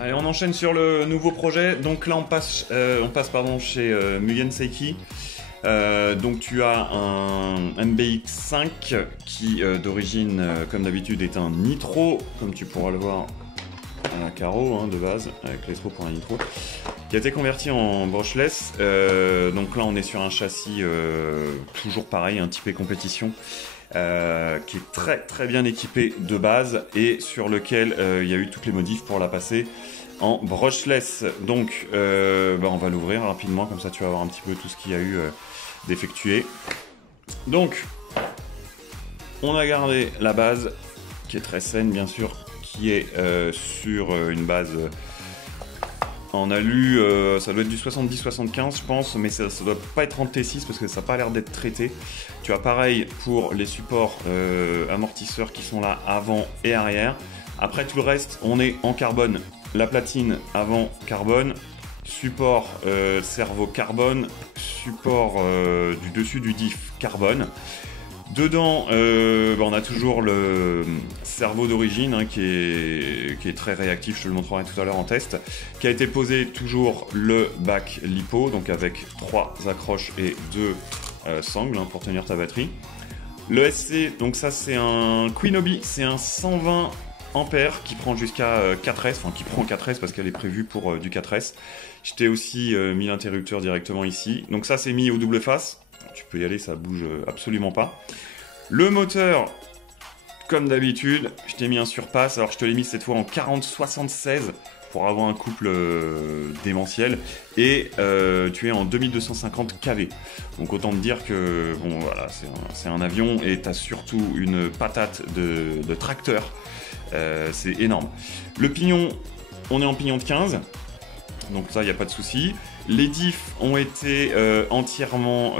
Allez, on enchaîne sur le nouveau projet. Donc là, on passe pardon, chez Mugen Seiki. Donc tu as un MBX5 qui d'origine, comme d'habitude, est un nitro, comme tu pourras le voir à la carreau de base, avec les trous pour un nitro, qui a été converti en brushless. Donc là, on est sur un châssis toujours pareil, un typé compétition. Qui est très bien équipé de base et sur lequel il y a eu toutes les modifs pour la passer en brushless. Donc on va l'ouvrir rapidement, comme ça tu vas voir un petit peu tout ce qu'il y a eu d'effectué. Donc on a gardé la base qui est très saine bien sûr, qui est sur une base en alu, ça doit être du 70-75 je pense, mais ça doit pas être en T6 parce que ça n'a pas l'air d'être traité. Tu as pareil pour les supports amortisseurs qui sont là avant et arrière. Après tout le reste, on est en carbone. La platine avant carbone, support servo carbone, support du dessus du diff carbone. Dedans, on a toujours le servo d'origine qui est très réactif, je te le montrerai tout à l'heure en test, qui a été posé toujours le bac lipo, donc avec 3 accroches et 2 sangles pour tenir ta batterie. Le SC, donc ça c'est un Quinobi, c'est un 120 ampères qui prend jusqu'à 4S, enfin qui prend 4S parce qu'elle est prévue pour du 4S. Je t'ai aussi mis l'interrupteur directement ici, donc ça c'est mis au double face. Tu peux y aller, ça bouge absolument pas. Le moteur, comme d'habitude, je t'ai mis un surpass. Alors je te l'ai mis cette fois en 40-76 pour avoir un couple démentiel. Et tu es en 2250 kV. Donc autant te dire que bon voilà, c'est un avion et tu as surtout une patate de tracteur. C'est énorme. Le pignon, on est en pignon de 15. Donc ça, il n'y a pas de souci. Les diffs ont été entièrement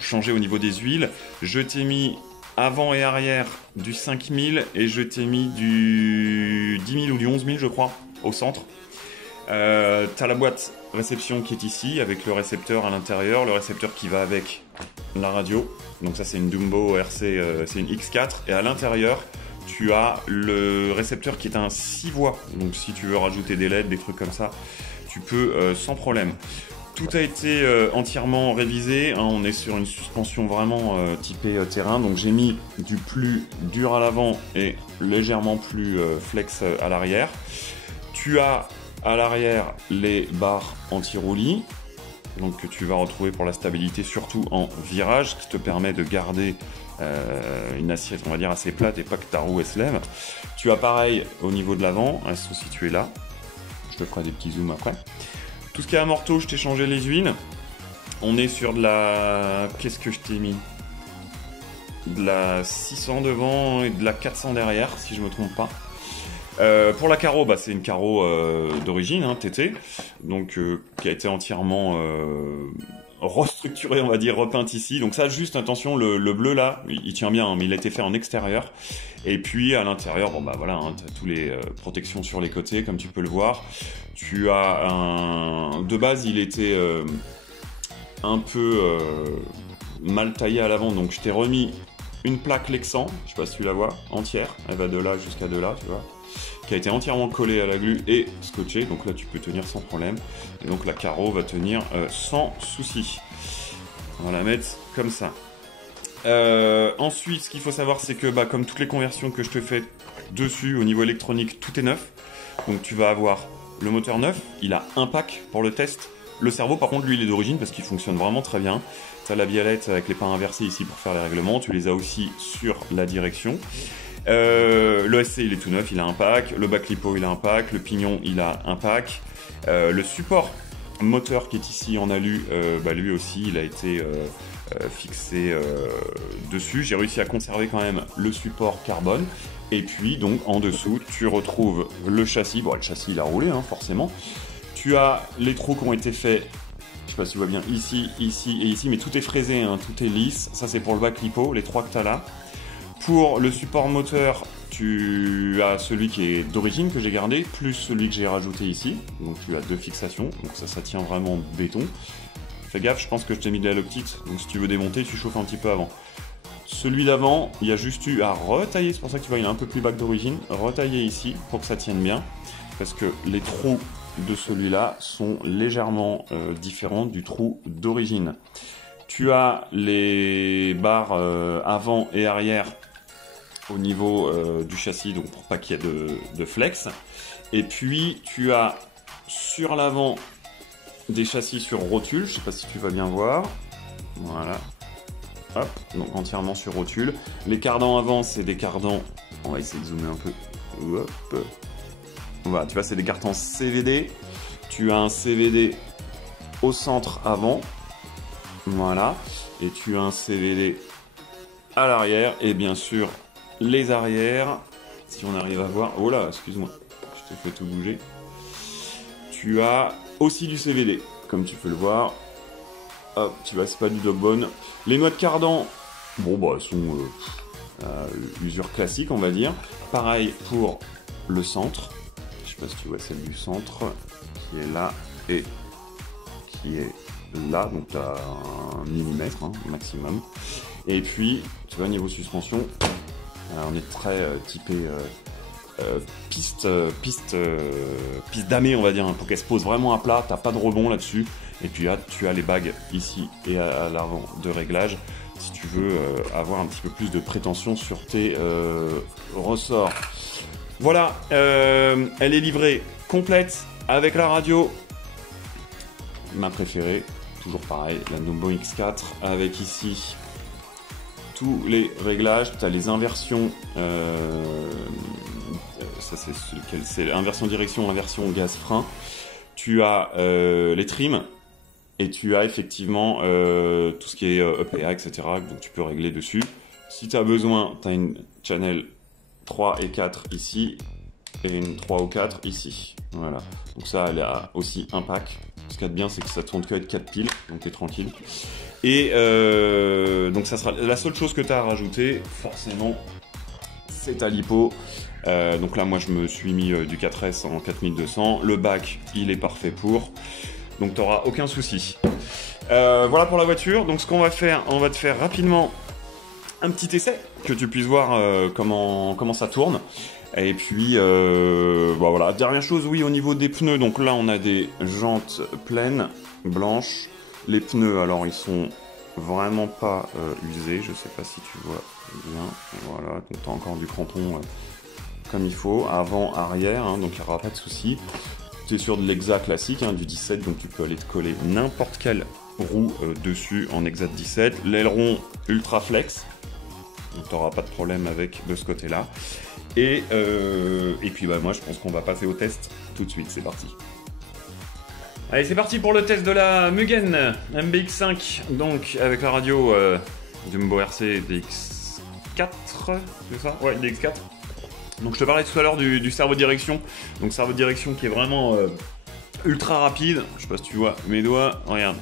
changés au niveau des huiles. Je t'ai mis avant et arrière du 5000 et je t'ai mis du 10 000 ou du 11 000 je crois au centre. T'as la boîte réception qui est ici avec le récepteur à l'intérieur, le récepteur qui va avec la radio. Donc ça c'est une Dumbo RC, c'est une X4 et à l'intérieur tu as le récepteur qui est un 6 voies. Donc si tu veux rajouter des LED, des trucs comme ça, tu peux sans problème. Tout a été entièrement révisé, on est sur une suspension vraiment typée terrain, donc j'ai mis du plus dur à l'avant et légèrement plus flex à l'arrière. Tu as à l'arrière les barres anti-roulis, donc que tu vas retrouver pour la stabilité, surtout en virage, ce qui te permet de garder une assiette on va dire assez plate et pas que ta roue elle se lève. Tu as pareil au niveau de l'avant, elles sont situées là. Je te ferai des petits zooms après. Tout ce qui est amorto, je t'ai changé les huiles. On est sur de la... Qu'est-ce que je t'ai mis? De la 600 devant et de la 400 derrière, si je me trompe pas. Pour la carreau, c'est une carreau d'origine, TT, donc qui a été entièrement restructurée, on va dire, repeinte ici. Donc ça, juste attention, le bleu là, il tient bien, mais il a été fait en extérieur. Et puis à l'intérieur, voilà, tu as tous les protections sur les côtés, comme tu peux le voir. Tu as un... De base, il était un peu mal taillé à l'avant, donc je t'ai remis une plaque Lexan, je sais pas si tu la vois, entière. Elle va de là jusqu'à de là, tu vois, qui a été entièrement collée à la glue et scotchée, donc là tu peux tenir sans problème. Et donc la carreau va tenir sans souci. On va la mettre comme ça. Ensuite, ce qu'il faut savoir, c'est que comme toutes les conversions que je te fais dessus, au niveau électronique, tout est neuf. Donc tu vas avoir le moteur neuf, il a un pack pour le test. Le servo, par contre, lui, il est d'origine parce qu'il fonctionne vraiment très bien. Tu as la biellette avec les pins inversés ici pour faire les règlements. Tu les as aussi sur la direction. Le SC, il est tout neuf, il a un pack. Le bac lipo, il a un pack. Le pignon, il a un pack. Le support moteur qui est ici en alu, lui aussi, il a été fixé dessus. J'ai réussi à conserver quand même le support carbone. Et puis, donc, en dessous, tu retrouves le châssis. Bon, le châssis, il a roulé, forcément. Tu as les trous qui ont été faits, je sais pas si tu vois bien, ici, ici et ici, mais tout est fraisé, tout est lisse. Ça, c'est pour le bac lipo, les 3 que tu as là. Pour le support moteur, tu as celui qui est d'origine, que j'ai gardé, plus celui que j'ai rajouté ici. Donc, tu as 2 fixations, donc ça tient vraiment béton. Fais gaffe, je pense que je t'ai mis de la loctite, donc si tu veux démonter, tu chauffes un petit peu avant. Celui d'avant, il y a juste eu à retailler, c'est pour ça que tu vois, il est un peu plus bas que d'origine. Retailler ici pour que ça tienne bien. parce que les trous de celui-là sont légèrement différents du trou d'origine. Tu as les barres avant et arrière au niveau du châssis, donc pour pas qu'il y ait de flex. Et puis tu as sur l'avant des châssis sur rotule, je sais pas si tu vas bien voir. Voilà. Hop, donc entièrement sur rotule. Les cardans avant, c'est des cardans. On va essayer de zoomer un peu. Hop. Voilà, tu vois, c'est des cartons CVD. Tu as un CVD au centre avant. Voilà. Et tu as un CVD à l'arrière. Et bien sûr, les arrières. Si on arrive à voir. Oh là, excuse-moi. Je t'ai fait tout bouger. Tu as aussi du CVD, comme tu peux le voir. Hop, tu vois, c'est pas du dogbone. Les noix de cardan, bon, bah, elles sont usure classique, on va dire. Pareil pour le centre. Je sais pas si tu vois celle du centre, qui est là et qui est là. Donc, tu as un millimètre maximum. Et puis, tu vois, niveau suspension, on est très typé piste damée, on va dire, pour qu'elle se pose vraiment à plat. T'as pas de rebond là-dessus. Et puis tu as les bagues ici et à l'avant de réglage si tu veux avoir un petit peu plus de prétention sur tes ressorts. Voilà, elle est livrée complète avec la radio. Ma préférée, toujours pareil, la Numbo X4 avec ici tous les réglages. Tu as les inversions, ça c'est lequel, c'est inversion direction, inversion gaz frein. Tu as les trims. Et tu as effectivement tout ce qui est EPA, etc. Donc tu peux régler dessus. Si tu as besoin, tu as une channel 3 et 4 ici. Et une 3 ou 4 ici. Voilà. Donc ça, elle a aussi un pack. Ce qu'il y a de bien, c'est que ça tourne que avec 4 piles. Donc tu es tranquille. Et donc ça sera la seule chose que tu as à rajouter, forcément, c'est ta lipo. Donc là, moi, je me suis mis du 4S en 4200. Le bac, il est parfait pour. Donc tu n'auras aucun souci. Voilà pour la voiture. Donc ce qu'on va faire, on va te faire rapidement un petit essai, que tu puisses voir comment ça tourne. Et puis, bah voilà. Dernière chose, oui, au niveau des pneus. Donc là, on a des jantes pleines, blanches. Les pneus, alors, ils sont vraiment pas usés. Je sais pas si tu vois bien. Voilà, donc tu as encore du crampon comme il faut. Avant, arrière, donc il n'y aura pas de souci. Tu es sur de l'Exa classique, du 17, donc tu peux aller te coller n'importe quelle roue dessus en Exa 17. L'aileron ultra flex, donc tu n'auras pas de problème avec de ce côté-là. Et puis bah, moi je pense qu'on va passer au test tout de suite, c'est parti. Allez, c'est parti pour le test de la Mugen MBX5, donc avec la radio Jumbo RC DX4, c'est ça? Ouais, DX4. Donc je te parlais tout à l'heure du cerveau de direction. Donc cerveau de direction qui est vraiment ultra rapide. Je sais pas si tu vois mes doigts, regarde.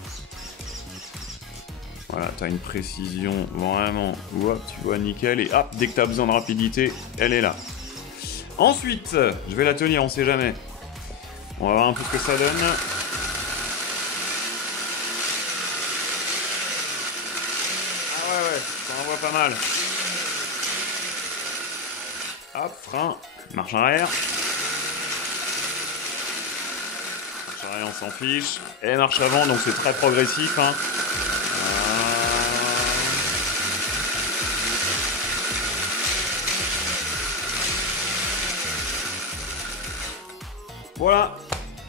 Voilà, tu as une précision vraiment, hop, tu vois, nickel. Et hop, dès que tu as besoin de rapidité, elle est là. Ensuite, je vais la tenir, on sait jamais. On va voir un peu ce que ça donne. Ah ouais, ça envoie pas mal. Hop, frein, marche arrière. Marche arrière, on s'en fiche. Et marche avant, donc c'est très progressif. Voilà,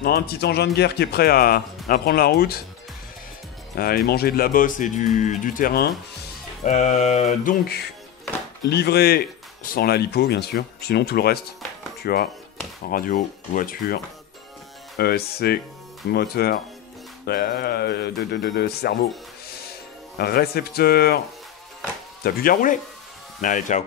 on a un petit engin de guerre qui est prêt à prendre la route, à aller manger de la bosse et du terrain. Donc, livré sans la lipo, bien sûr. Sinon, tout le reste, tu as radio, voiture, ESC, moteur, cerveau, récepteur. T'as plus qu'à rouler. Allez, ciao.